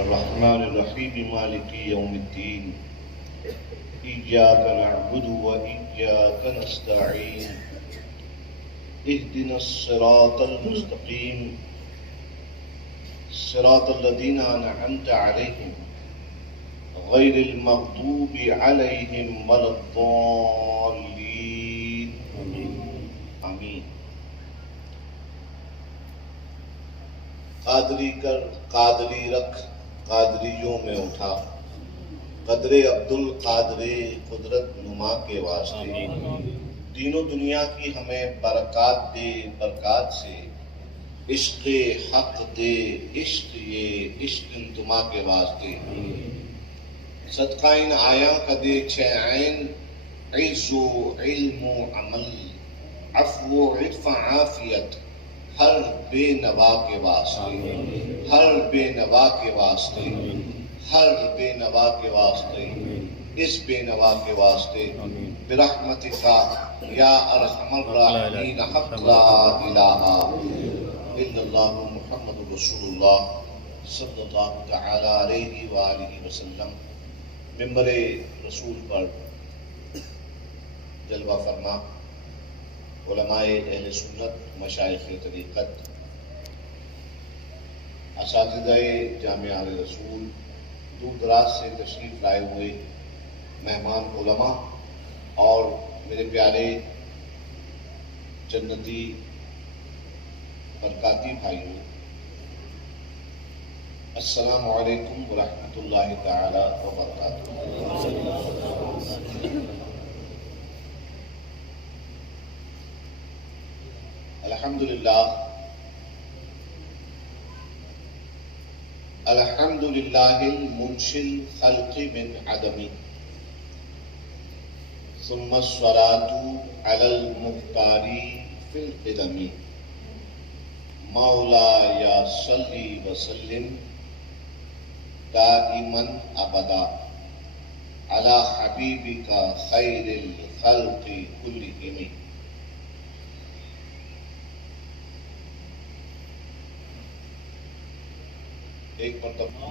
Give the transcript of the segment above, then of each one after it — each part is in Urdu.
الرحمن الرحیم مالک یوم الدین ایاک نعبد وإیاک نستعین اهدنا الصراط المستقیم صراط الذین انعمت علیہم غیر المغضوب علیہم ولا الضالین آمین۔ قادری کر قادری رکھ قادریوں میں اٹھا، قدر عبد القادر قدرت نما کے واسطے، دین و دنیا کی ہمیں برکات دے، برکات سے عشق حق دے، عشق یہ عشق انتما کے واسطے، صدقہ ان آیاں کا دے چھ عین، عز و علم و عمل، عفو و عفو عافیت، ہر بے نوا کے واسطے، ہر بے نوا کے واسطے، ہر بے نوا کے واسطے، اس بے نوا کے واسطے، برحمتک یا ارحم الراحمین، حق لا الہ الا اللہ محمد رسول اللہ صلی اللہ تعالی علیہ وآلہ وسلم۔ ممبر رسول پر جلوہ فرما علماء اہل سنت، مشائخ طریقت، اساتذہ جامعہ رسول، دور دراز سے تشریف لائے ہوئے مہمان علماء اور میرے پیارے جنتی برکاتی بھائیوں، السلام علیکم ورحمۃ اللہ تعالی وبرکاتہ۔ الحمدللہ الحمدللہ المنشی الخلق من عدم، ثم الصلاة علی المختار فی القدم، مولایا صلی وسلم دائما ابدا علی حبیبک خیر الخلق کلہم۔ ایک مرتبہ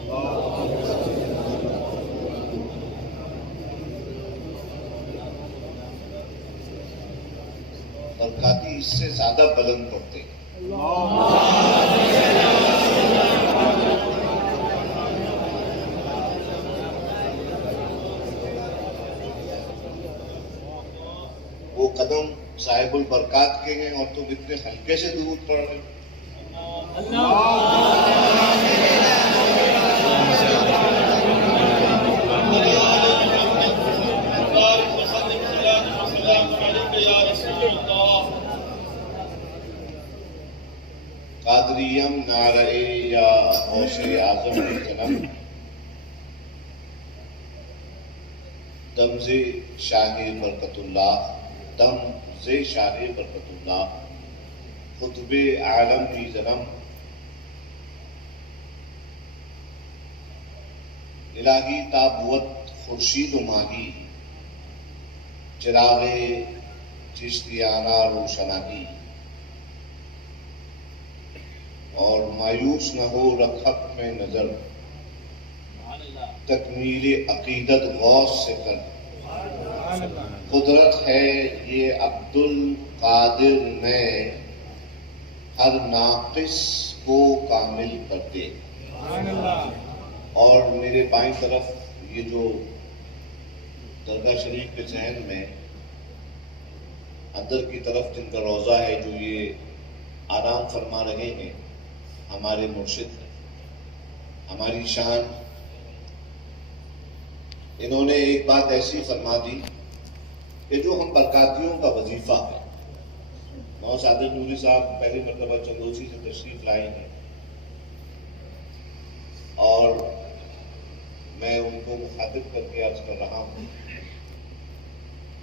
برکاتی اس سے زیادہ بلند کرتے ہیں۔ وہ قدم صاحب البرکات کے ہیں اور تم اتنے ہلکے سے درود پڑھ رہے ہیں۔ قادریم نعرہ یا غوث اعظم جنم، دمز شاہ برکت اللہ، دمز شاہ برکت اللہ، خطب عالم کی جنم، الہی تابوت خورشید و ماہی، چراغ چشتیانہ روشناہی، اور مایوس نہ ہو رکھت میں نظر، تکمیل عقیدت غوث سے کر، قدرت ہے یہ عبد القادر میں ہر ناقص کو کامل کر دے۔ اور میرے بائیں طرف یہ جو درگاہ شریف کے ذہن میں اندر کی طرف جن کا روضہ ہے، جو یہ آرام فرما رہے ہیں، ہمارے مرشد ہیں، ہماری شان، انہوں نے ایک بات ایسی فرما دی کہ جو ہم برکاتیوں کا وظیفہ ہے۔ مولانا صادق نوری صاحب پہلی مرتبہ چندوسی سے تشریف لائے ہیں اور میں ان کو مخاطب کر کے عرض کر رہا ہوں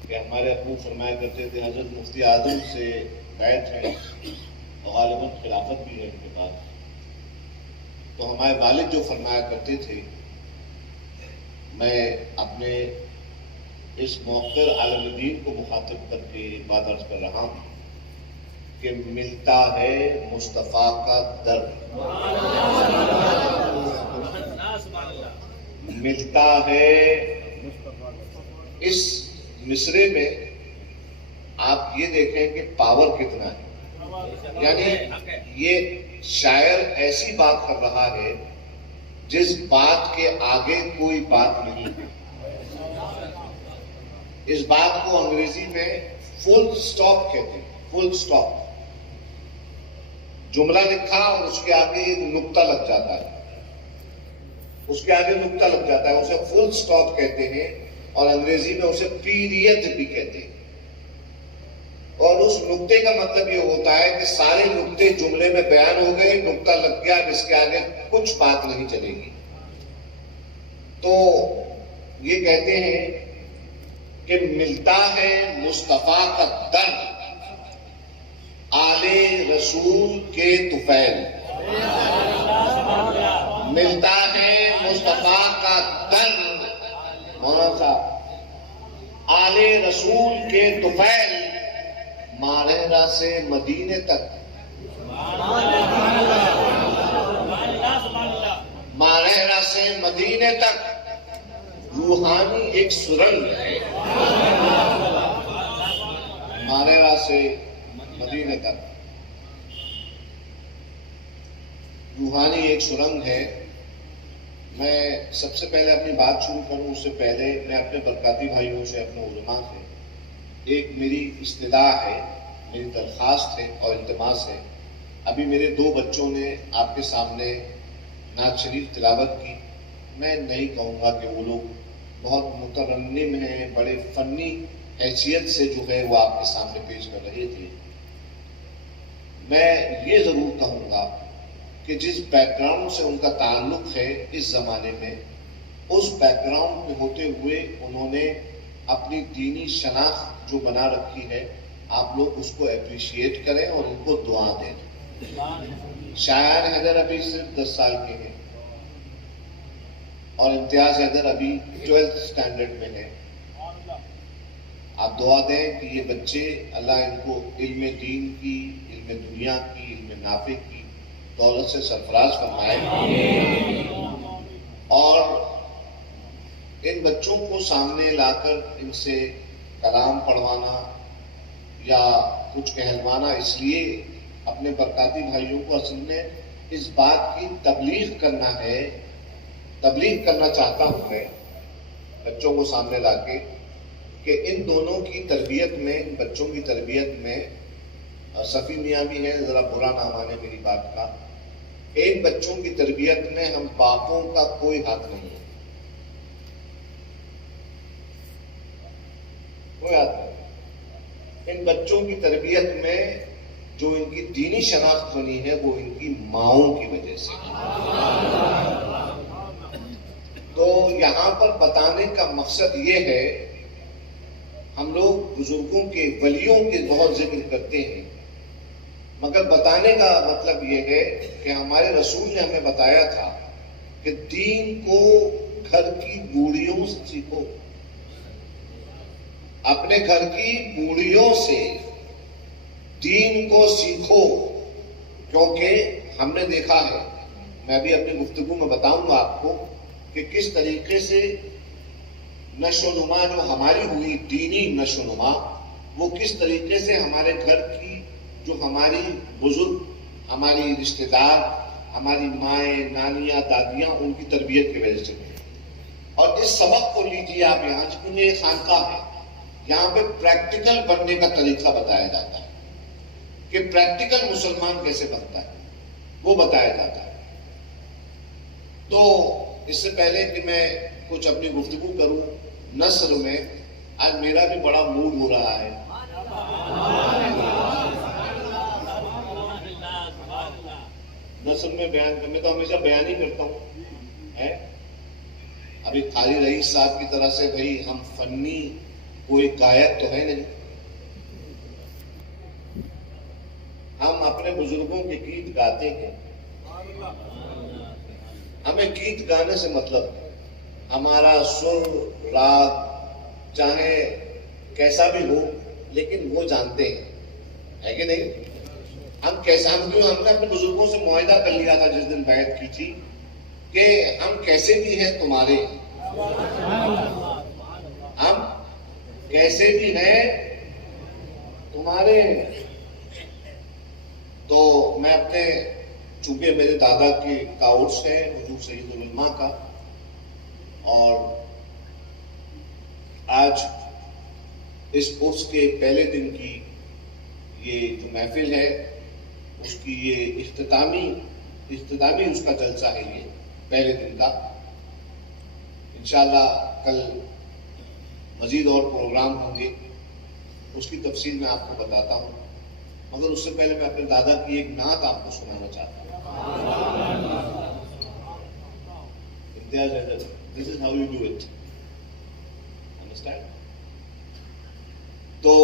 کہ ہمارے ابو فرمایا کرتے تھے، حضرت مفتی اعظم سے بیعت ہے اور غالباً خلافت بھی ہے ان کے پاس، تو ہمارے والد جو فرمایا کرتے تھے، میں اپنے اس موقر عالم دین کو مخاطب کر کے ایک بات عرض کر رہا ہوں کہ ملتا ہے مصطفیٰ کا در، ملتا ہے. اس مصرے میں آپ یہ دیکھیں کہ پاور کتنا ہے. یعنی یہ شاعر ایسی بات کر رہا ہے جس بات کے آگے کوئی بات نہیں ہے. اس بات کو انگریزی میں فل سٹاپ کہتے ہیں. فل سٹاپ. جملہ لکھا اور اس کے آگے ایک نقطہ لگ جاتا ہے. اس کے آگے نقطہ لگ جاتا ہے, اسے فل سٹاپ کہتے ہیں, اور انگریزی میں اسے پیریڈ بھی کہتے ہیں. اور اس نقطے کا مطلب یہ ہوتا ہے کہ سارے نقطے جملے میں بیان ہو گئے, نقطہ لگ گیا, اس کے آگے کچھ بات نہیں چلے گی. تو یہ کہتے ہیں کہ ملتا ہے مصطفیٰ کا در آل رسول کے طفیل. ملتا ہے مصطفیٰ کا در مولانا صاحب آل رسول کے طفیل ماہرہ سے مدینے تک. ماہرہ سے مدینے تک روحانی ایک سرنگ ہے. ماہرہ سے مدینے تک روحانی ایک سرنگ ہے. میں سب سے پہلے اپنی بات شروع کروں اس سے پہلے میں اپنے برکاتی بھائیوں سے, اپنے علماء سے ایک میری استدعا ہے, میری درخواست ہے اور التماس ہے. ابھی میرے 2 بچوں نے آپ کے سامنے نعت شریف تلاوت کی. میں نہیں کہوں گا کہ وہ لوگ بہت مترنم ہیں, بڑے فنی حیثیت سے جو ہے وہ آپ کے سامنے پیش کر رہے تھے. میں یہ ضرور کہوں گا کہ جس بیک گراؤنڈ سے ان کا تعلق ہے اس زمانے میں, اس بیک گراؤنڈ میں ہوتے ہوئے انہوں نے اپنی دینی شناخت جو بنا رکھی ہے, آپ لوگ اس کو اپریشیٹ کریں اور ان کو دعا دیں. شاعر حیدر ابھی صرف 10 سال کے ہیں اور امتیاز حیدر ابھی 12th اسٹینڈرڈ میں ہے. آپ دعا دیں کہ یہ بچے اللہ ان کو علم دین کی, علم دنیا کی, علم نافع کی دولت سے سرفراز فرمائے. اور ان بچوں کو سامنے لا کر ان سے کلام پڑھوانا یا کچھ کہلوانا اس لیے اپنے برکاتی بھائیوں کو اصل میں اس بات کی تبلیغ کرنا ہے, تبلیغ کرنا چاہتا ہوں میں بچوں کو سامنے لا کے کہ ان دونوں کی تربیت میں, ان بچوں کی تربیت میں صفی میاں بھی ہے, ذرا برا نہ مانے میری بات کا, ان بچوں کی تربیت میں ہم باپوں کا کوئی ہاتھ نہیں ہے, کوئی ہاتھ نہیں. ان بچوں کی تربیت میں جو ان کی دینی شناخت بنی ہے وہ ان کی ماؤں کی وجہ سے. تو یہاں پر بتانے کا مقصد یہ ہے, ہم لوگ بزرگوں کے, ولیوں کے بہت ذکر کرتے ہیں, مگر بتانے کا مطلب یہ ہے کہ ہمارے رسول نے ہمیں بتایا تھا کہ دین کو گھر کی بوڑھیوں سے سیکھو, اپنے گھر کی بوڑھیوں سے دین کو سیکھو. کیونکہ ہم نے دیکھا ہے, میں بھی اپنی گفتگو میں بتاؤں گا آپ کو کہ کس طریقے سے نشو و نما جو ہماری ہوئی, دینی نشو و نما, وہ کس طریقے سے ہمارے گھر کی جو ہماری بزرگ, ہماری رشتہ دار, ہماری مائیں, نانیاں, دادیاں, ان کی تربیت کی وجہ سے ہوئی. اور اس سبق کو لیجیے آپ یہاں, چونکہ یہ خانقاہ ہے, یہاں پہ پریکٹیکل بننے کا طریقہ بتایا جاتا ہے کہ پریکٹیکل مسلمان کیسے بنتا ہے وہ بتایا جاتا ہے. تو اس سے پہلے کہ میں کچھ اپنی گفتگو کروں نثر میں, آج میرا بھی بڑا موڈ ہو رہا ہے. نثر میں بیان کرنے تو ہمیشہ بیان ہی کرتا ہوں. ابھی خالی رئیس صاحب کی طرح سے بھائی ہم فنی کوئی گائک تو ہے نہیں, ہم اپنے بزرگوں کے گیت گاتے ہیں. ہمیں گیت گانے سے مطلب ہے, ہمارا سر راگ چاہے کیسا بھی ہو لیکن وہ جانتے ہیں, ہے کہ نہیں. ہم کیسا, ہم نے اپنے بزرگوں سے معاہدہ کر لیا تھا جس دن بیعت کی تھی کہ ہم کیسے بھی ہیں تمہارے, ہم کیسے بھی ہیں تمہارے. تو میں اپنے چونکہ میرے دادا کے کاؤٹس ہے حضور سید العلماء کا، اور آج اس عرس کے پہلے دن کی یہ جو محفل ہے اس کی یہ اختتامی اس کا جلسہ ہے، یہ پہلے دن کا. انشاءاللہ کل مزید اور پروگرام ہوں گے، اس کی تفصیل میں آپ کو بتاتا ہوں، مگر اس سے پہلے میں اپنے دادا کی ایک نعت آپ کو سنانا چاہتا ہوں. امتیاز Haider, this is how you do it. Understand? تو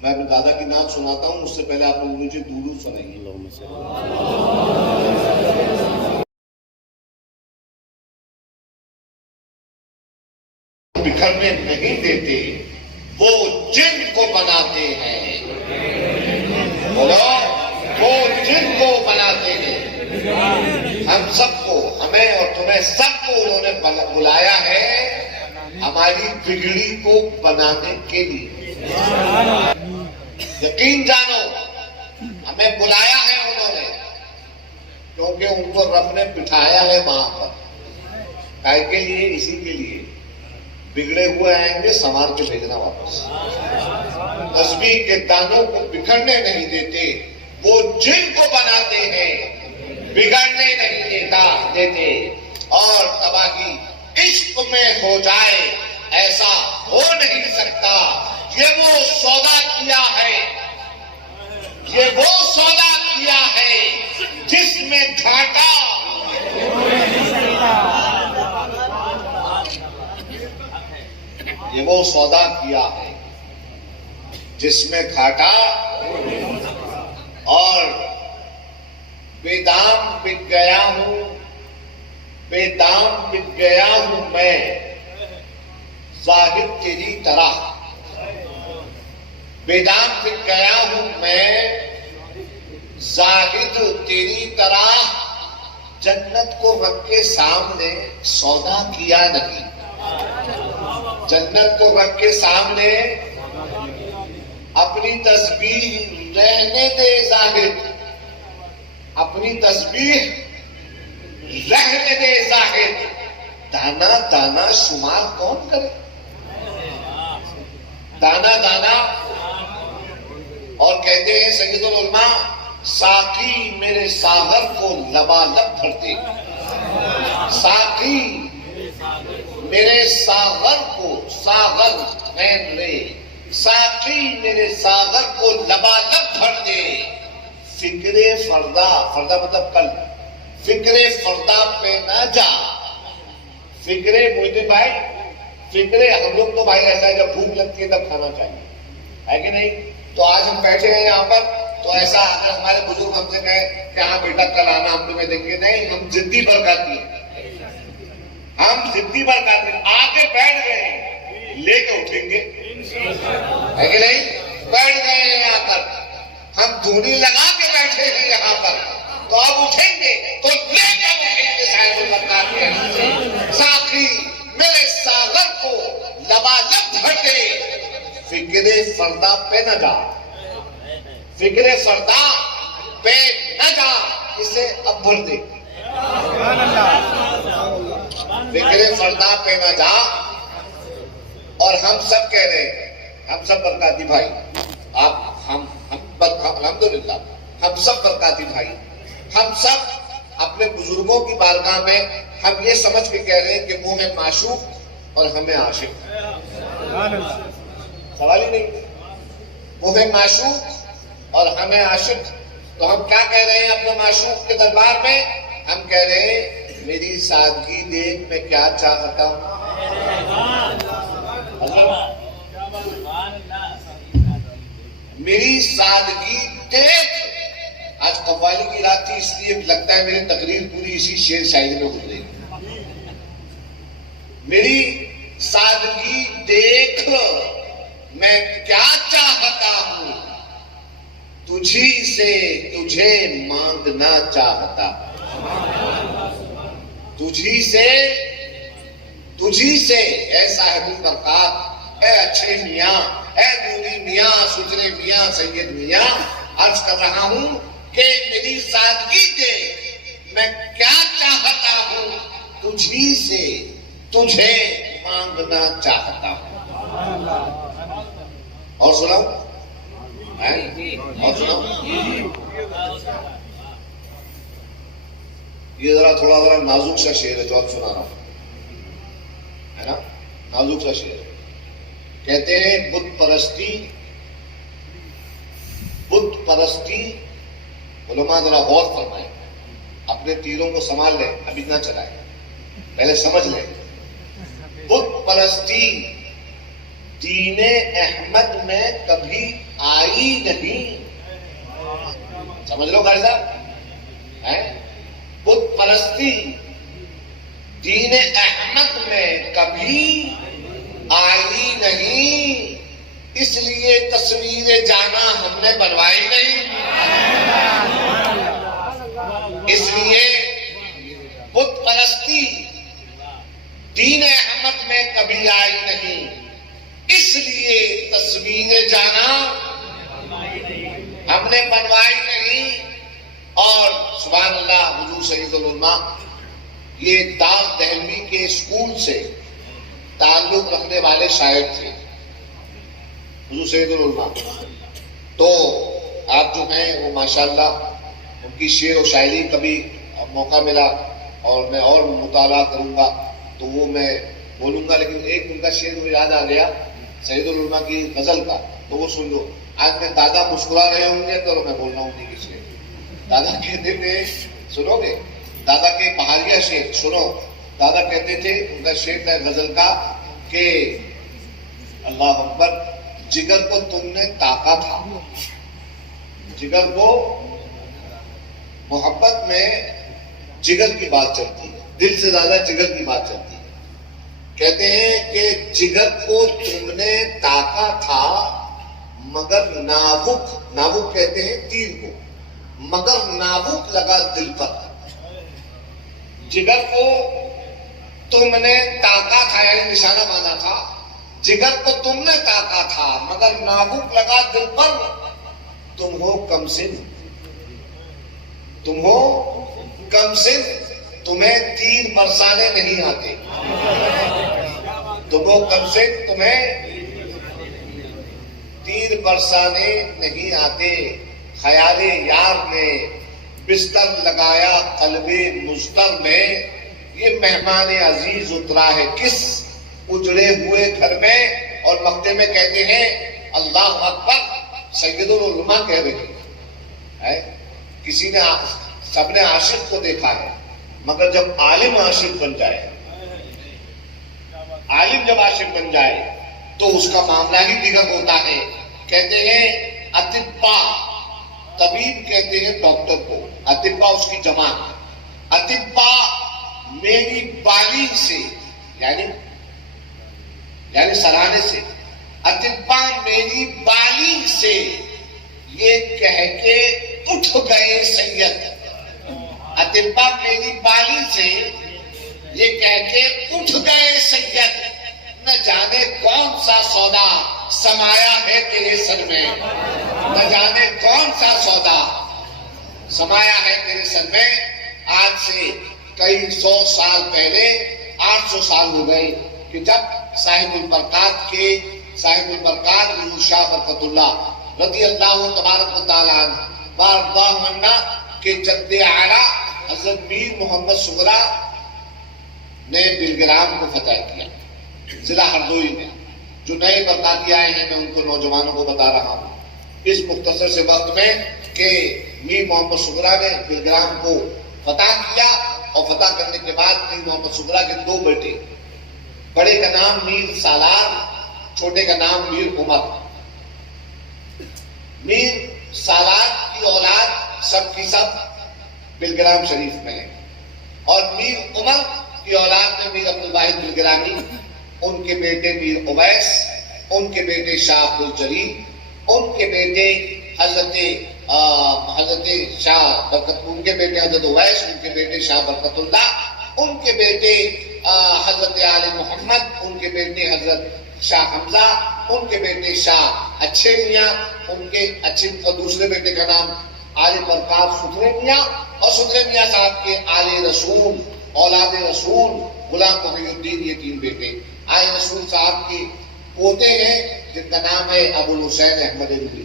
میں اپنے دادا کی نعت سناتا ہوں، اس سے پہلے آپ لوگ مجھے درود سنائیے. بکھرنے نہیں دیتے وہ جن کو بناتے ہیں، بولو وہ جن کو بناتے ہیں. ہم سب کو، ہمیں اور تمہیں سب کو انہوں نے بلایا ہے ہماری بگڑی کو بنانے کے لیے. یقین جانو ہمیں بلایا ہے انہوں نے، کیونکہ ان کو رب نے بٹھایا ہے وہاں پر. کائے کے لیے؟ اسی کے لیے بگڑے ہوئے آئیں گے سنوار کے بھیجنا واپس. تسبیح کے دانوں کو بکھرنے نہیں دیتے وہ جن کو بناتے ہیں، بگڑنے نہیں دیتے. اور تباہی عشق میں ہو جائے ایسا ہو نہیں سکتا. یہ وہ سودا کیا ہے، یہ وہ سودا کیا ہے جس میں گھاٹا یہ وہ سودا کیا ہے جس میں گھاٹا اور بے دام بک گیا ہوں، بے دام بک گیا ہوں میں زاہد تیری طرح. بے دام بک گیا ہوں میں زاہد تیری طرح. جنت کو رب کے سامنے سودا کیا نہیں، جنت کو رب کے سامنے اپنی تسبیح رہنے دے زاہد، اپنی تسبیح رہنے دے زاہد. دانا دانا شمار کون کرے، دانا دانا. اور کہتے ہیں سید العلماء ساقی میرے ساغر کو لبالب بھر دے. ساقی میرے ساغر کو، ساغر مین لے، ساقی میرے ساغر کو لبالب بھر دے. فکر فردا، فردا مطلب کل، فکر فردا پہ نہ جا. فکر محدث بھائی، فکر ہم لوگ تو بھائی ایسا ہے جب بھوک لگتی ہے تب کھانا چاہیے، ہے کہ نہیں؟ تو آج ہم بیٹھے ہیں یہاں پر، تو ایسا اگر ہمارے بزرگ ہم سے کہیں کہ ہاں بیٹا کل آنا ہم تمہیں دیں گے، نہیں، ہم ضدی برکاتی ہیں، ہم ضدی برکاتی ہیں. آگے بیٹھ گئے ہیں، لے کے اٹھیں گے، ہے کہ نہیں؟ بیٹھ گئے ہیں یہاں پر، ہم دھونی لگا کے بیٹھے ہیں یہاں پر، تو اب اٹھیں گے تو لے کے اٹھیں گے صاحب البرکات کے ہاتھ سے. ساقی میرے ساغر کو لبالب بھر دے. فکر فردا پہ نہ جا، فکر فردا پہ نہ جا، اسے اب بھر دے. فکر فردا پہ نہ جا. اور ہم سب کہہ رہے ہیں، ہم سب برکاتی بھائی، آپ ہم الحمدللہ ہم سب برکاتی بھائی، ہم سب اپنے بزرگوں کی بارگاہ میں ہم یہ سمجھ کے کہہ رہے ہیں کہ وہ ہے معشوق اور ہمیں عاشق. سوال ہی نہیں، وہ ہے معشوق اور ہمیں عاشق. تو ہم کیا کہہ رہے ہیں اپنے معشوق کے دربار میں؟ ہم کہہ رہے ہیں میری سادگی دیکھ میں کیا چاہتا ہوں. میری سادگی دیکھ. آج قوالی کی رات تھی، اس لیے لگتا ہے میری تقریر پوری اسی شعر شاعری میں گزرے گی. میری سادگی دیکھ میں کیا چاہتا ہوں، تجھی سے تجھے مانگنا چاہتا. تجھی سے اے صاحب البرکات، اے اچھے میاں، اے نوری میاں، سترے میاں، سید میاں، عرض کر رہا ہوں کہ میری سادگی دیکھ، میں کیا چاہتا ہوں، تجھی سے تجھے مانگنا چاہتا ہوں۔ اور سناؤ، اور سناؤ، یہ تھوڑا نازک سا شعر ہے جو آپ سنا رہا ہوں، ہے نا، نازک سا شعر ہے۔ کہتے ہیں بت پرستی، علماء ذرا غور فرمائیں، اپنے تیروں کو سنبھال لیں، ابھی نہ چلائیں، پہلے سمجھ لیں۔ بت پرستی دین احمد میں کبھی آئی نہیں، سمجھ لو بھائی صاحب، بت پرستی دین احمد میں کبھی آئی نہیں، اس لیے تصویر جانا ہم نے بنوائی نہیں، اس لیے بت پرستی دین احمد میں کبھی آئی نہیں، اس لیے تصویر جانا ہم نے بنوائی نہیں۔ اور سبحان اللہ، حضور سید العلماء یہ دار دہلوی کے اسکول سے تعلق رکھنے والے شاعر تھے، حضور سید العلماء۔ تو آپ جو ہیں وہ ماشاءاللہ ان کی شعر و شاعری کبھی موقع ملا اور میں اور مطالعہ کروں گا تو وہ میں بولوں گا، لیکن ایک ان کا شعر مجھے یاد آ گیا سید العلماء کی غزل کا، تو وہ سن لو۔ آج میں دادا مسکرا رہے ہوں گے تو میں بول رہا ہوں انہیں کی شعر، دادا کہتے تھے، سنو گے دادا کے پہاڑیہ شعر سنو، دادا کہتے تھے، ان کا شعر تھا غزل کا کہ اللہ اکبر، جگر کو تم نے تاکا تھا، جگر کو، محبت میں جگر کی بات چلتی ہے، دل سے زیادہ جگر کی بات چلتی ہے۔ کہتے ہیں کہ جگر کو تم نے تاکا تھا مگر ناوک کہتے ہیں تیر کو، مگر ناوک لگا دل پر۔ جگر کو تم نے تاکا تھا، یعنی نشانہ باندھا تھا، جگر کو تم نے تاکا تھا مگر ناوک لگا دل پر، تم ہو کم سن، تم ہو کم سن، تمہیں تیر برسانے نہیں آتے، تم ہو کم سن، تمہیں تیر برسانے نہیں آتے، خیال یار نے بستر لگایا قلب مضطر میں، یہ مہمان عزیز اترا ہے کس اجڑے ہوئے گھر میں۔ اور مقطع میں کہتے ہیں اللہ اکبر، سید العلماء کہہ رہے ہیں، کسی نے، سب نے عاشق کو دیکھا ہے مگر جب عالم عاشق بن جائے، عالم جب عاشق بن جائے تو اس کا معاملہ ہی دیگر ہوتا ہے۔ کہتے ہیں اطبا، طبیب کہتے ہیں ڈاکٹر کو، اطبا اس کی جمع، اطبا میری بالی سے، یعنی سرانے سے، اطبا میری بالی سے یہ کہہ کے اٹھ گئے سید، اطبا میری بالی سے یہ کہہ کے اٹھ گئے سید، نہ جانے کون سا سودا سمایا ہے تیرے سر میں، نہ جانے کون سا سودا سمایا ہے تیرے سر میں۔ آج سے کئی 100 سال پہلے، 800 سال ہو گئے کہ جب صاحب البرکات حضور شاہ برکت اللہ رضی اللہ تبارک و تعالیٰ عنہ وارضاہ عنہ کے جد اعلیٰ حضرت میر محمد سغرا نے بلگرام کو فتح کیا، ضلع ہردوئی میں۔ جو نئے برکاتی آئے ہیں میں ان کو نوجوانوں کو بتا رہا ہوں اس مختصر سے وقت میں کہ میر محمد سغرا نے بلگرام کو فتح کیا، اور فتح کرنے کے بعد میر محمد سغرا کے 2 بیٹے، بڑے کا نام میر سالار، چھوٹے کا نام میر عمر۔ میر سالار کی اولاد سب کی سب بلگرام شریف میں ہے، اور میر عمر کی اولاد میں میر عبدالواحد بلگرامی، ان کے بیٹے میر اویس، ان کے بیٹے شاہ عبدالجلیل، ان کے بیٹے حضرت شاہ برکت، ان کے بیٹے حضرت اویس، ان کے بیٹے شاہ برکت اللہ، ان کے بیٹے حضرت آل محمد، ان کے بیٹے حضرت شاہ حمزہ، ان کے بیٹے شاہ اچھے میاں، ان کے اچھے اور دوسرے بیٹے کا نام آل پرکاش ستھرے میاں، اور ستھرے میاں صاحب کے آل رسول، اولاد رسول غلام محی الدین، یہ تین بیٹے آل رسول صاحب کے پوتے ہیں جن کا نام ہے ابو الحسین احمد علی،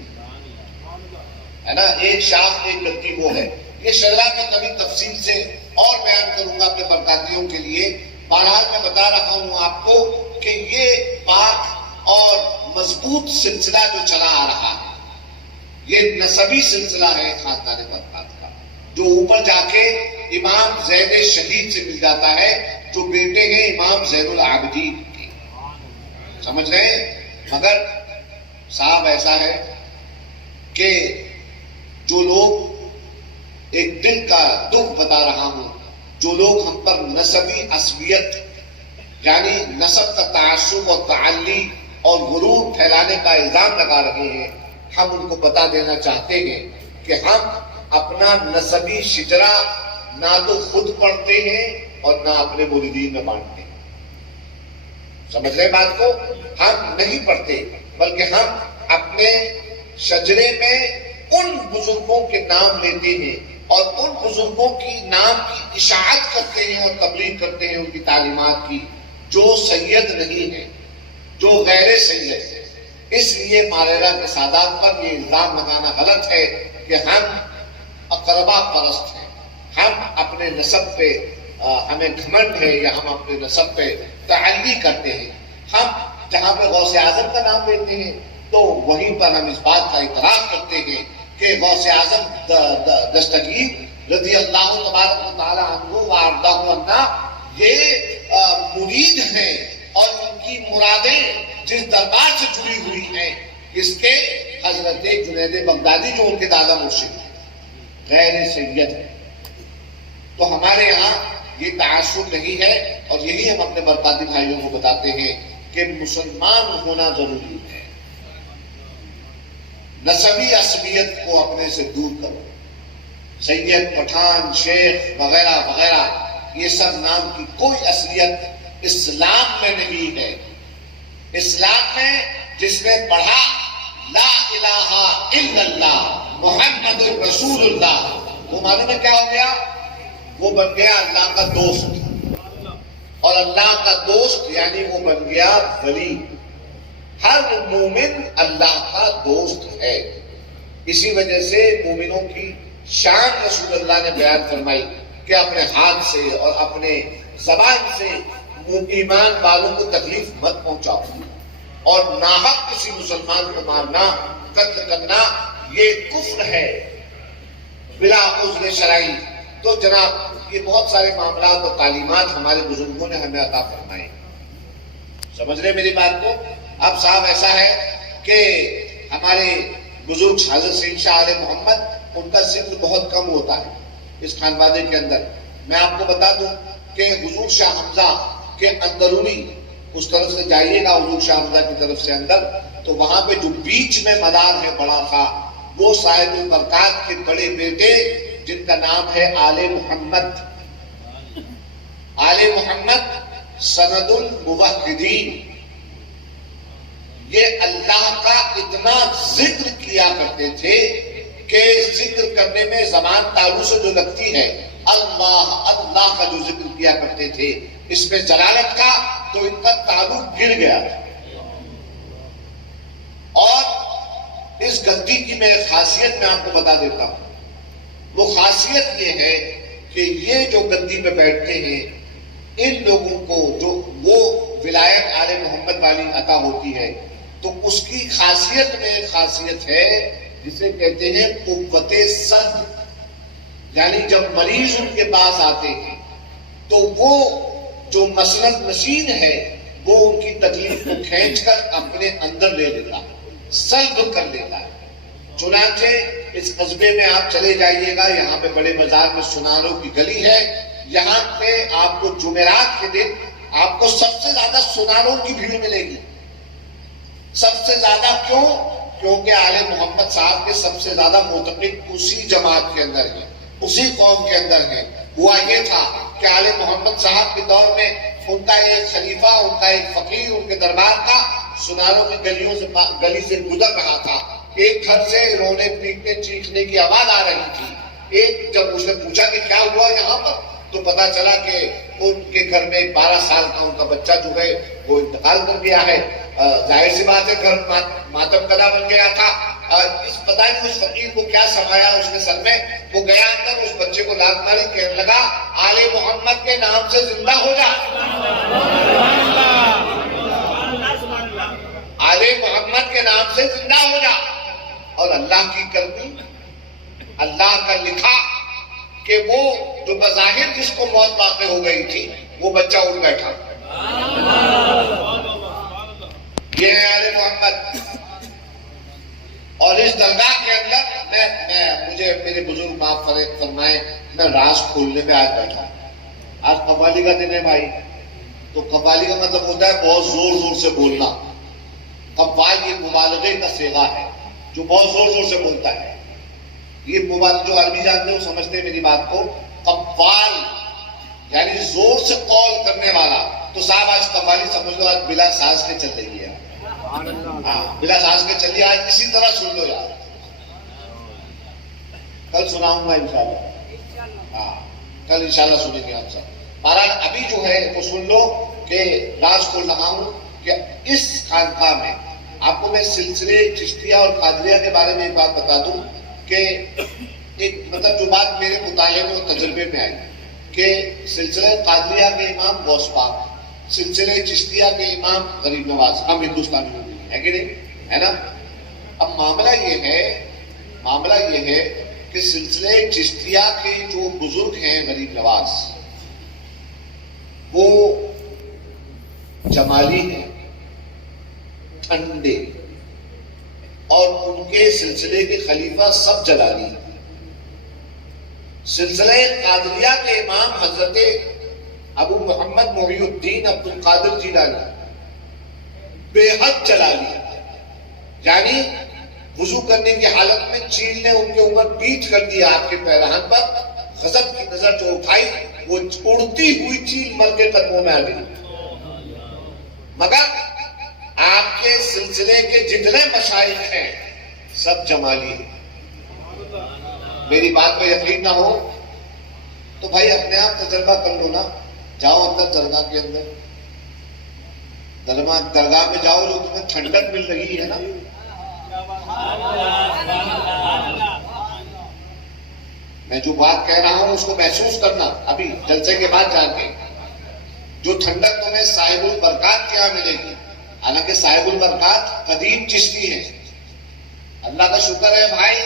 ہے نا، ایک شاخ ایک گدی وہ ہے۔ یہ شرح میں کبھی تفصیل سے اور بیان کروں گا اپنے برکاتیوں کے لیے۔ بہرحال میں بتا رہا ہوں آپ کو کہ یہ پاک اور مضبوط سلسلہ جو چلا آ رہا ہے، یہ نسبی سلسلہ ہے خاندان برکات کا، جو اوپر جا کے امام زید شہید سے مل جاتا ہے، جو بیٹے ہیں امام زین العابدین کے، سمجھ رہے ہیں؟ مگر صاحب ایسا ہے کہ جو لوگ، ایک دل کا دکھ بتا رہا ہوں، جو لوگ ہم پر نسبی عصبیت یعنی نسب کا تعصب اور تعلی اور غرور پھیلانے کا الزام لگا رہے ہیں، ہم ان کو بتا دینا چاہتے ہیں کہ ہم اپنا نسبی شجرہ نہ تو خود پڑھتے ہیں اور نہ اپنے مریدین میں بانٹتے ہیں۔ سمجھ رہے بات کو؟ ہم نہیں پڑھتے، بلکہ ہم اپنے شجرے میں ان بزرگوں کے نام لیتے ہیں اور ان بزرگوں کی نام کی اشاعت کرتے ہیں اور تبلیغ کرتے ہیں ان کی تعلیمات کی، جو سید نہیں ہے، جو غیر سید ہے۔ اس لیے مالیرا کے سادات پر یہ الزام لگانا غلط ہے کہ ہم اقربا پرست ہیں، ہم اپنے نسب پہ ہمیں گھمنڈ ہے یا ہم اپنے نسب پہ تعلی کرتے ہیں۔ ہم جہاں پہ غوث اعظم کا نام لیتے ہیں تو وہیں پر ہم اس بات کا اعتراف کرتے ہیں کہ غوث اعظم دستگیر رضی اللہ تبارک و تعالی عنہ وارضہ عنہ یہ مرید ہیں، اور ان کی مرادیں جس دربار سے جڑی ہوئی ہیں اس کے حضرت جنید بغدادی جو ان کے دادا مرشد ہیں، غیر سید ہیں۔ تو ہمارے یہاں یہ تعصب نہیں ہے، اور یہی ہم اپنے برکاتی بھائیوں کو بتاتے ہیں کہ مسلمان ہونا ضروری ہے۔ نسبی عصبیت کو اپنے سے دور کرو، سید، پٹھان، شیخ وغیرہ وغیرہ، یہ سب نام کی کوئی اصلیت اسلام میں نہیں ہے۔ اسلام میں جس نے پڑھا لا الہ الا اللہ محمد رسول اللہ، وہ معلوم ہے کیا ہو گیا؟ وہ بن گیا اللہ کا دوست، اور اللہ کا دوست یعنی وہ بن گیا ولی۔ ہر مومن اللہ کا دوست ہے۔ اسی وجہ سے مومنوں کی شان رسول اللہ نے بیان فرمائی کہ اپنے ہاتھ سے اور اپنے زبان سے ایمان والوں کو تکلیف مت پہنچاؤ، اور ناحق کسی مسلمان کو مارنا، قتل کرنا یہ کفر ہے بلا عذر شرعی۔ تو جناب یہ بہت سارے معاملات اور تعلیمات ہمارے بزرگوں نے ہمیں عطا فرمائے، سمجھ رہے میری بات کو؟ اب صاحب ایسا ہے کہ ہمارے بزرگ حضرت سید شاہ علیہ محمد، ان کا ذکر بہت کم ہوتا ہے اس خانوادے کے اندر۔ میں آپ کو بتا دوں کہ حضور شاہ حمزہ کے اندرونی اس طرف سے جائیے گا، حضور شاہ حمزہ کی طرف سے اندر، تو وہاں پہ جو بیچ میں مدار ہے بڑا سا، وہ صاحب البرکات کے بڑے بیٹے جن کا نام ہے آل محمد۔ آل محمد سند الموحدین، یہ اللہ کا اتنا ذکر کیا کرتے تھے کہ ذکر کرنے میں زبان تالو سے جو لگتی ہے، اللہ اللہ کا جو ذکر کیا کرتے تھے، اس میں جلالت کا تو ان کا تعلق گر گیا تھا۔ اور اس گدی کی میں خاصیت میں آپ کو بتا دیتا ہوں، وہ خاصیت یہ ہے کہ یہ جو گدی پہ بیٹھتے ہیں، ان لوگوں کو جو وہ ولایت آل محمد والی عطا ہوتی ہے، تو اس کی خاصیت میں خاصیت ہے جسے کہتے ہیں قوت صد، یعنی جب مریض ان کے پاس آتے ہیں تو وہ جو مسند مشین ہے وہ ان کی تکلیف کو کھینچ کر اپنے اندر لے لیتا ہے، سلب کر لیتا ہے۔ چنانچہ اس قصبے میں آپ چلے جائیے گا، یہاں پہ بڑے بازار میں سناروں کی گلی ہے، یہاں پہ آپ کو جمعرات کے دن آپ کو سب سے زیادہ سناروں کی بھیڑ ملے گی۔ سب سے زیادہ کیوں؟ کیونکہ آل محمد صاحب کے سب سے زیادہ معتقد اسی جماعت کے اندر ہیں، اسی قوم کے اندر ہیں۔ ہوا یہ تھا کہ آل محمد محمد صاحب کے دور میں ان کا ایک خلیفہ، ان کا ایک فقیر ان کے دربار کا سناروں کی گلی سے گزر رہا تھا. ایک گھر سے رونے پیٹنے چیخنے کی آواز آ رہی تھی. ایک جب اس نے پوچھا کہ کیا ہوا یہاں پر، تو پتا چلا کہ ان کے گھر میں 12 سال کا ان کا بچہ جو ہے وہ انتقال کر گیا ہے. ظاہر سی بات ہے گھر ماتم کدا بن گیا تھا. اس پتہ نہیں اس فقیر کو کیا سمایا اس کے سر میں. وہ گیا اندر، اس بچے کو لات ماری، کہنے لگا آل محمد کے نام سے زندہ ہو جا، آل محمد کے نام سے زندہ ہو جا. اور اللہ کی کرنی، اللہ کا لکھا کہ وہ جو بظاہر جس کو موت واقع ہو گئی تھی وہ بچہ اٹھ بیٹھا. یہ ہے آل محمد. اور اس درگاہ کے اندر مجھے میرے بزرگ معاف فرمائے، میں راز کھولنے میں آج بیٹھا. آج قوالی کا دن ہے بھائی. تو قوالی کا مطلب ہوتا ہے بہت زور زور سے بولنا. قوال یہ مبالغے کا صیغہ ہے جو بہت زور زور سے بولتا ہے. یہ جو عربی جانتے ہیں وہ سمجھتے ہیں میری بات کو. قوال یعنی زور سے قول کرنے والا. تو صاحب آج قوالی سمجھ لو، آج بلا ساز کے چل رہی ہے. ہاں بلا ساز کے چلیے، آج اسی طرح سن لو یار. کل سناؤں گا انشاءاللہ. ہاں کل انشاءاللہ سنیں گے ہم سب. بہرحال ابھی جو ہے وہ سن لو کہ راز کھول رہا ہوں کہ اس خانقاہ میں آپ کو میں سلسلے چشتیہ اور قادریہ کے بارے میں ایک بات بتا دوں کہ ایک مطلب جو بات میرے مطالعے میں اور تجربے میں آئی کہ سلسلہ قادریہ کے امام غوث پاک، سلسلے چشتیہ کے امام غریب نواز، ہم ہندوستانی ہے کہ نہیں، ہے نا. اب معاملہ یہ ہے کہ سلسلے چشتیہ کے جو بزرگ ہیں غریب نواز، وہ جمالی ہیں، ٹھنڈے، اور ان کے سلسلے کے خلیفہ سب جلالی ہیں. سلسلہ قادریہ کے امام حضرت ابو محمد محی الدین عبد القادر جیلانی بے حد جلالی، یعنی وضو کرنے کی حالت میں چیل نے ان کے اوپر پیٹ کر دیا آپ کے پیرہن پر. غضب کی نظر جو اٹھائی وہ اڑتی ہوئی چیل مر کے قدموں میں آ گئی. مگر آپ کے سلسلے کے جتنے مشائخ ہیں سب جمالی ہیں. میری بات پہ یقین نہ ہو تو بھائی اپنے آپ تجربہ کر لو نا. جاؤ اندر درگاہ کے اندر، درگاہ میں جاؤ جو تمہیں ٹھنڈک مل رہی ہے نا. میں جو بات کہہ رہا ہوں اس کو محسوس کرنا ابھی جلسے کے بعد جا کے. جو ٹھنڈک تمہیں صاحب البرکات کیا ملے گی، حالانکہ صاحب البرکات قدیم چشتی ہے. اللہ کا شکر ہے بھائی،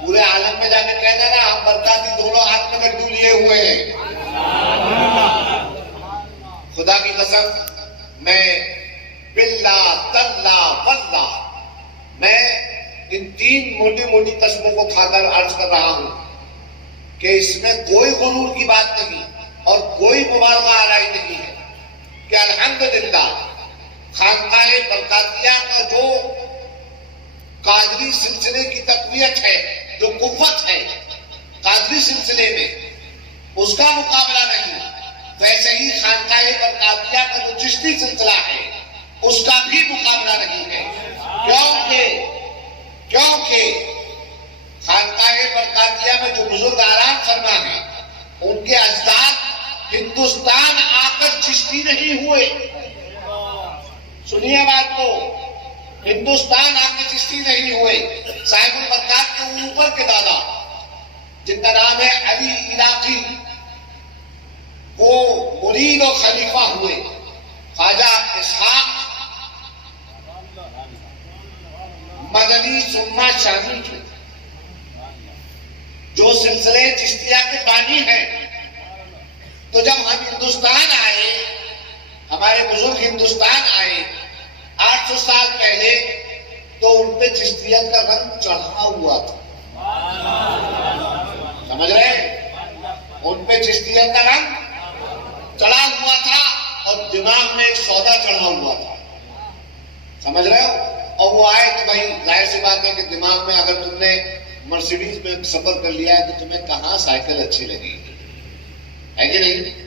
پورے عالم میں جا کے کہہ دینا ہم برکاتی دونوں ہاتھ میں لڈو لیے ہوئے ہیں. خدا کی قسم میں باللہ تاللہ واللہ میں ان 3 موٹی موٹی قسموں کو کھا کر عرض کر رہا ہوں کہ اس میں کوئی غرور کی بات نہیں اور کوئی مبالغہ آرائی نہیں ہے کہ الحمدللہ خانقاہ برکاتیہ کا جو قادری سلسلے کی تقویت ہے، جو قوت ہے قادری سلسلے میں، اس کا مقابلہ نہیں. ویسے ہی خانقاہ برکاتیہ کا جو چشتی سلسلہ ہے اس کا بھی مقابلہ نہیں ہے. کیونکہ خانقاہ برکاتیہ میں جو بزرگ آرام فرما ہیں ان کے اجداد ہندوستان آ کر چشتی نہیں ہوئے. سنیے بات کو، ہندوستان آ کے چشتی نہیں ہوئے. صاحب البرکات کے اوپر کے دادا جن کا نام ہے علی عراقی، وہ مرید و خلیفہ ہوئے خواجہ اسحاق مدنی سنما شاہی کے، جو سلسلے چشتیہ کے بانی ہیں. تو جب ہم ہندوستان آئے، ہمارے بزرگ ہندوستان آئے 800 سال پہلے، تو ان پہ چشتیت کا رنگ چڑھا ہوا تھا. سمجھ رہے ہیں؟ ان پہ چشتیت کا رنگ چڑھا ہوا تھا اور دماغ میں ایک سودا چڑھا ہوا تھا. سمجھ رہے ہو؟ اور وہ آئے کہ بھائی ظاہر سی بات ہے کہ دماغ میں اگر تم نے مرسیڈیز میں سفر کر لیا ہے تو تمہیں کہاں سائیکل اچھی لگی ہے کہ نہیں.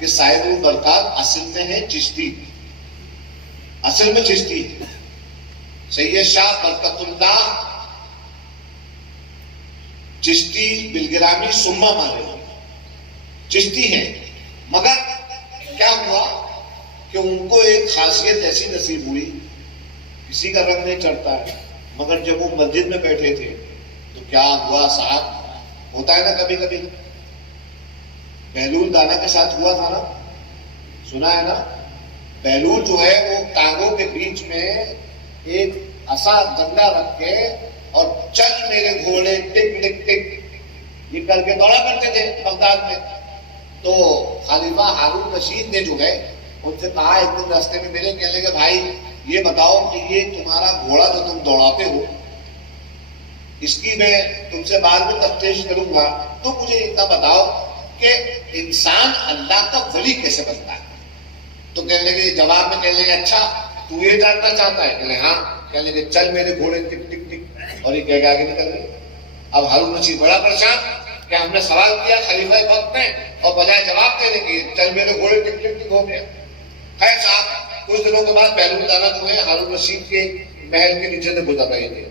کہ صاحب البرکات اصل میں ہے چشتی، اصل میں چشتی ہے. سید شاہ برکت اللہ چشتی بلگرامی سما مانے چشتی ہے. مگر کیا ہوا کہ ان کو ایک خاصیت ایسی نصیب ہوئی، کسی کا رنگ نہیں چڑھتا ہے، مگر جب وہ مسجد میں بیٹھے تھے تو کیا ہوا صاحب، ہوتا ہے نا کبھی کبھی، بہلول دانا کے ساتھ ہوا تھا نا، سنا ہے نا. بہلول جو ہے وہ ٹانگوں کے بیچ میں ایک عصا ڈنڈا رکھ کے اور چل میرے گھوڑے ٹک ٹک ٹک یہ کر کے دوڑا کرتے تھے بغداد میں. تو خلیفہ ہارون رشید نے جو ہے ان سے کہا ایک دن راستے میں ملے، کہنے لگے بھائی یہ بتاؤ کہ یہ تمہارا گھوڑا جو تم دوڑاتے ہو اس کی میں تم سے بعد میں تفتیش کروں گا، تو مجھے اتنا بتاؤ کہ انسان اللہ کا ولی کیسے بنتا ہے. تو کہنے لگے جواب میں کہنے لگے اچھا تو یہ جاننا چاہتا ہے؟ کہنے ہاں. کہنے لگے چل میرے گھوڑے ٹک ٹک ٹک، اور یہ کہہ کے آگے نکل گئے. اب ہارون رشید بڑا پریشان کہ ہم نے سوال کیا خلیفہ وقت میں اور بجائے جواب دینے کے چل میرے گھوڑے ٹک ٹک ٹک ہو گیا. خیر صاحب کچھ دنوں کے بعد بہلول دانا جو ہے ہارون رشید کے محل کے نیچے سے گزر رہے تھے،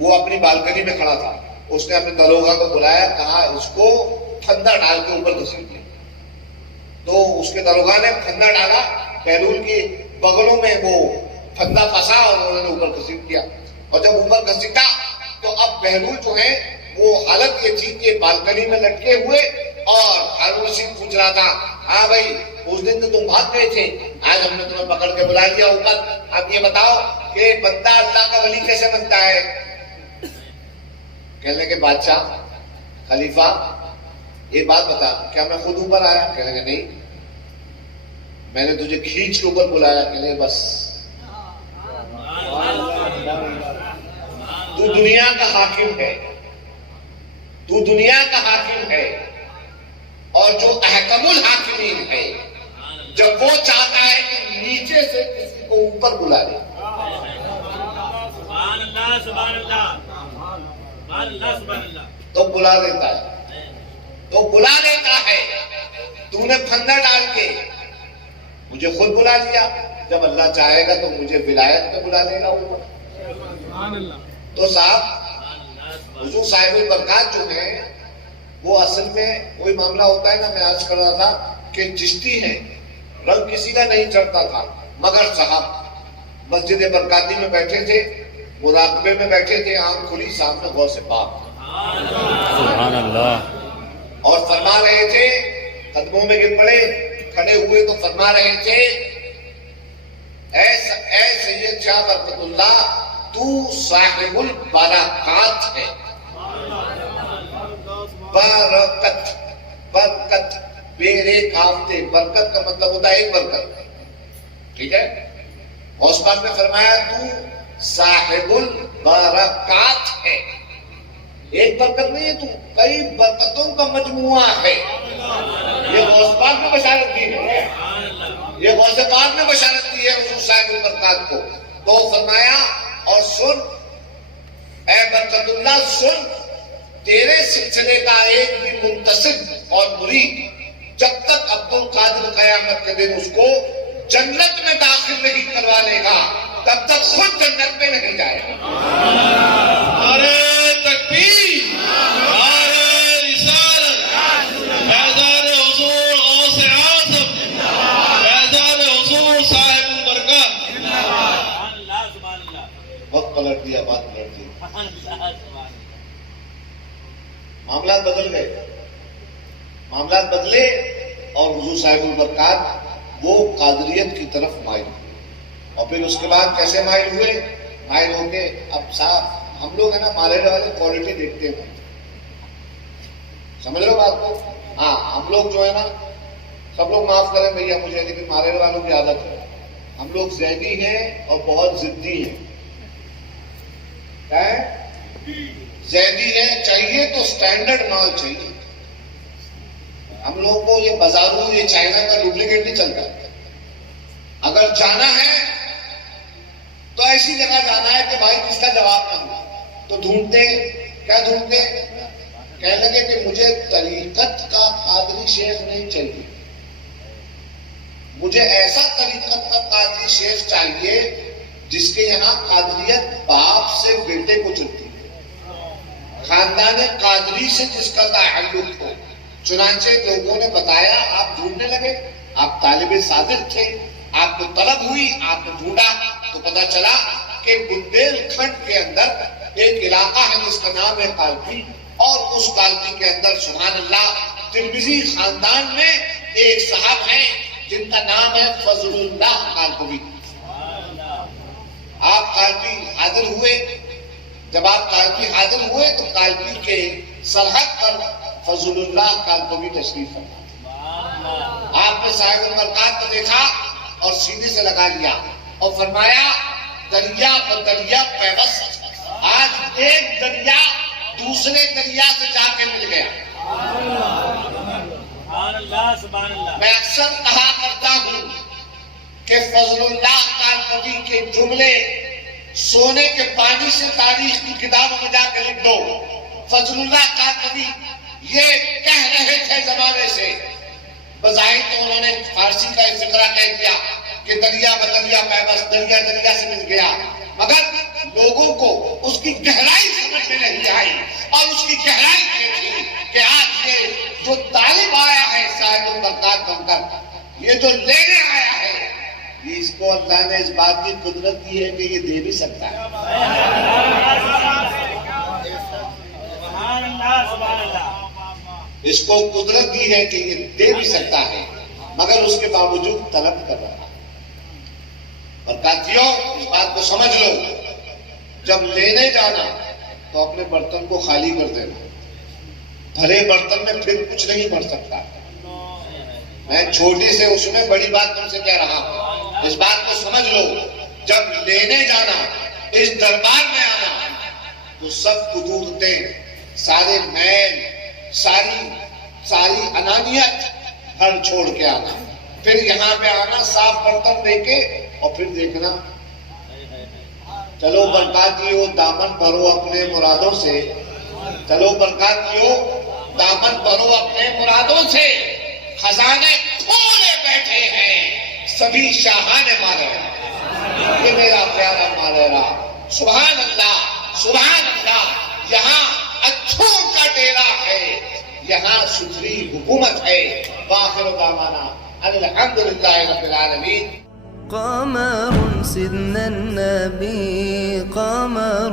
وہ اپنی بالکنی میں کھڑا تھا. اس نے اپنے دروغہ کو بلایا، کہا اس کو پھندا ڈال کے اوپر گھسیٹ دیا. تو اس کے دروغہ نے پھندا ڈالا، بہلول کی بغلوں میں وہ پھندا پھنسا اور انہوں نے اوپر گھسیٹ دیا. اور جب اوپر گھسیٹا تو اب بہلول جو ہے وہ حالت یہ تھی کہ بالکنی میں لٹکے ہوئے اور ہارون رشید پوچھ رہا تھا ہاں بھائی اس دن تو تم بھاگ گئے تھے، آج ہم نے تمہیں پکڑ کے بلا لیا اوپر، اب یہ بتاؤ کہ بندہ اللہ کا ولی کیسے بنتا ہے. کہنے کے بادشاہ خلیفہ یہ بات بتا، کیا میں خود اوپر آیا؟ کہنے کے نہیں، میں نے تجھے کھینچ کے اوپر بلایا. کہنے کے بس تو دنیا کا حاکم ہے، تو دنیا کا حاکم ہے، اور جو احکم الحاکمین ہے جب وہ چاہتا ہے کہ نیچے سے کسی کو اوپر بلا لے. سبحان اللہ سبحان اللہ سبحان اللہ سبحان اللہ، تو بلا دیتا ہے، تو بلا دیتا ہے. تو نے پھندا ڈال کے مجھے خود بلا لیا، جب اللہ چاہے گا تو مجھے ولایت میں بلا لے گا اوپر. تو صاحب حضور صاحب البرکات جو ہے وہ اصل میں وہی معاملہ ہوتا ہے نا، میں آج کر رہا تھا کہ چشتی ہے، رنگ کسی کا نہیں چڑھتا تھا، مگر صاحب مسجد برکاتی میں بیٹھے تھے، مراقبے میں بیٹھے تھے، آنکھ کھلی سامنے غوث پاک سبحان اللہ، اور فرما رہے تھے، قدموں میں گر پڑے، کھڑے ہوئے تو فرما رہے تھے اے سید شاہ برکت اللہ تو صاحب البرکات ہے. برکت برکت بیر کافتے، برکت کا مطلب ہوتا ہے ایک برکت، ٹھیک ہے. غوث پاک نے فرمایا تو صاحب البرکات ہے، ایک برکت نہیں ہے، تو کئی برکتوں کا مجموعہ ہے. یہ غوث پاک نے بشارت دی ہے، یہ غوث پاک نے بشارت دی ہے حضور صاحب البرکات کو. تو فرمایا اور سن اے برکت اللہ، سن تیرے سلسلے کا ایک بھی منتسب اور مرید جب تک عبد القادر قیامت کے دن اس کو جنت میں داخل نہیں کروا لے گا تب تک خود جنت میں نہیں جائے گا. نعرہ تکبیر، نعرہ رسالت، فیضان حضور غوث اعظم، فیضان حضور صاحب البرکات. سبحان اللہ سبحان اللہ وقت پلٹ دیا، بات پلٹ دی، سبحان اللہ سبحان اللہ. معاملات بدل گئے، معاملات بدلے اور حضور صاحب البرکات وہ قادریت کی طرف مائل ہوئے. اور پھر اس کے بعد کیسے مائل ہوئے؟ مائل ہو کے اب صاحب ہم لوگ ہے نا مارے والے کوالٹی دیکھتے ہیں، سمجھ رہے ہو بات کو؟ ہاں ہم لوگ جو ہے نا، سب لوگ معاف کریں بھیا مجھے، لیکن مارے والوں کی عادت ہے، ہم لوگ ذہنی ہیں اور بہت ضدی ہیں. کیا ہے؟ ذہنی ہے، چاہیے تو سٹینڈرڈ مال چاہیے. ہم لوگوں کو یہ بازاروں یہ چائنا کا ڈپلیکیٹ نہیں چلتا. اگر جانا ہے تو ایسی جگہ جانا ہے کہ بھائی جس کا جواب نہ ہو. تو ڈھونڈتے کیا ڈھونڈتے؟ کہنے لگے کہ مجھے طریقت کا قادری شیخ نہیں چاہیے، مجھے ایسا طریقت کا قادری شیخ چاہیے جس کے یہاں قادریت باپ سے بیٹے کو چلتی ہے، خاندان قادری سے جس کا تعلق ہو۔ چنانچہ لوگوں نے بتایا، آپ ڈھونڈنے لگے، آپ طالب صادق تھے، آپ کو طلب ہوئی، آپ نے ڈھونڈا تو پتا چلا کہ بندیل کھنڈ کے اندر ایک علاقہ ہے جس کا نام ہے کالپی، اور اس کالپی کے اندر سبحان اللہ ترمذی خاندان میں ایک صاحب ہیں جن کا نام ہے فضل اللہ کالپوی۔ آپ کالپی حاضر ہوئے، جب آپ کالپی حاضر ہوئے تو کالپی کے سرحد پر فضل اللہ کالپوی تشریف فرما۔ آپ نے صاحب البرکات کو دیکھا اور سینے سے لگا لیا اور فرمایا دریا بدریا پیوست، آج ایک دریا دوسرے دریا سے جا کے مل گیا۔ سبحان اللہ سبحان اللہ۔ میں اکثر کہا کرتا ہوں کہ فضل اللہ کالپوی کے جملے سونے کے پانی سے تاریخ کی کتابوں میں جا کے لکھ دو۔ فضل اللہ کالپوی یہ کہہ رہے تھے زمانے سے، بظاہر تو انہوں نے فارسی کا ایک فقرہ کہہ دیا کہ دریا بدریا پیوست، دریا دریا سے مل گیا، مگر لوگوں کو اس کی گہرائی سمجھ میں نہیں آئی، اور اس کی گہرائی یہ تھی کہ آج یہ جو طالب آیا ہے صاحب البرکات بن کر، یہ جو لینے آیا ہے، یہ اس کو اللہ نے اس بات کی قدرت دی ہے کہ یہ دے بھی سکتا ہے۔ سبحان اللہ سبحان اللہ۔ اس کو قدرت دی ہے کہ یہ دے بھی سکتا ہے، مگر اس کے باوجود طلب کر رہا ہے۔ برکاتیوں اس بات کو سمجھ لو، جب لینے جانا تو اپنے برتن کو خالی کر دینا، بھرے برتن میں پھر کچھ نہیں بھر سکتا۔ میں چھوٹی سے اس میں بڑی بات تم سے کہہ رہا ہوں، اس بات کو سمجھ لو، جب لینے جانا، اس دربار میں آنا تو سب قدورتیں، سارے میل، ساری انانیت گھر چھوڑ کے آنا، پھر یہاں پہ آنا صاف برتن لے کے، اور پھر دیکھنا چلو برکاتیوں دامن بھرو اپنے مرادوں سے، چلو برکاتیوں دامن بھرو اپنے مرادوں سے، خزانے کھولے بیٹھے ہیں سبھی شاہان مالے، یہ میرا پیارا مالے، سبحان اللہ سبحان اللہ۔ یہاں اچھوں کا ڈیرا ہے، یہاں ستھری حکومت ہے۔ وآخر دعوانا ان الحمدللہ رب العالمین۔ قمر سيدنا النبي قمر